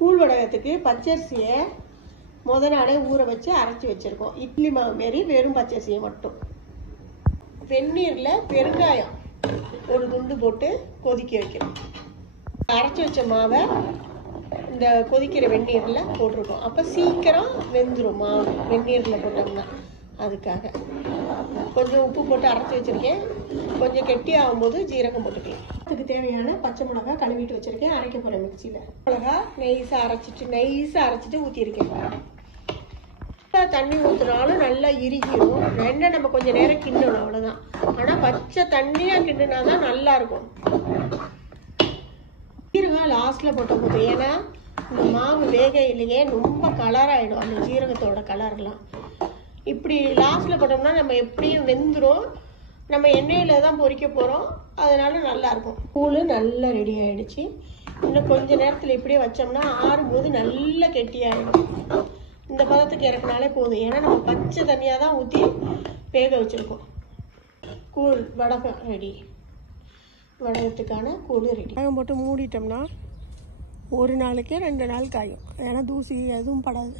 கூழ் வடகத்துக்கு பச்சரிசியை முத நாளே ஊற வச்சு அரைச்சி வச்சிருக்கோம். இட்லி மாவு மாரி வெறும் பச்சரிசியை மட்டும். வெந்நீரில் பெருங்காயம் ஒரு துண்டு போட்டு கொதிக்க வைக்கணும். அரைச்சி வச்ச மாவை இந்த கொதிக்கிற வெந்நீரில் போட்டிருக்கோம். அப்போ சீக்கிரம் வெந்துடும் மாவு வெந்நீரில் போட்டோம்னா. அதுக்காக கொஞ்சம் உப்பு போட்டு அரைச்சி வச்சுருக்கேன். கொஞ்சம் கெட்டி ஆகும்போது ஜீரகம் போட்டுக்கலாம். அதுக்கு தேவையான பச்சை மிளகா கழுவிட்டு வச்சுருக்கேன். அரைக்க போகிறேன் மிக்சியில். மிளகா நைஸாக அரைச்சிட்டு ஊற்றிருக்கேன். தண்ணி ஊற்றினாலும் நல்லா இறுகிடும். ரெண்டை நம்ம கொஞ்சம் நேரம் கிண்டணும், அவ்வளோதான். ஆனால் பச்சை தண்ணியாக கிண்டுனா தான் நல்லாயிருக்கும். ஜீரகம் லாஸ்ட்டில் போட்ட போது, ஏன்னா இந்த மாவு வேகையிலேயே ரொம்ப கலராகிடும் அந்த ஜீரகத்தோட கலர்லாம். இப்படி லாஸ்ட்டில் போட்டோம்னா நம்ம எப்படியும் வெந்துடும். நம்ம எண்ணெயில் தான் பொரிக்க போகிறோம், அதனால நல்லாயிருக்கும். கூழ் நல்லா ரெடி ஆகிடுச்சு. இன்னும் கொஞ்சம் நேரத்தில் இப்படியே வச்சோம்னா ஆறும்போது நல்லா கெட்டியாகிடும். இந்த பதத்துக்கு இறக்குனாலே போதும். ஏன்னா நம்ம பச்சை தண்ணியாக தான் ஊற்றி வேக வச்சுருக்கோம். கூழ் வடகம் ரெடி. வடகத்துக்கான கூழ் ரெடி. வடகம் போட்டு மூடிட்டோம்னா ஒரு நாளைக்கே 2 நாள் காயும். ஏன்னா தூசி எதுவும் படாது.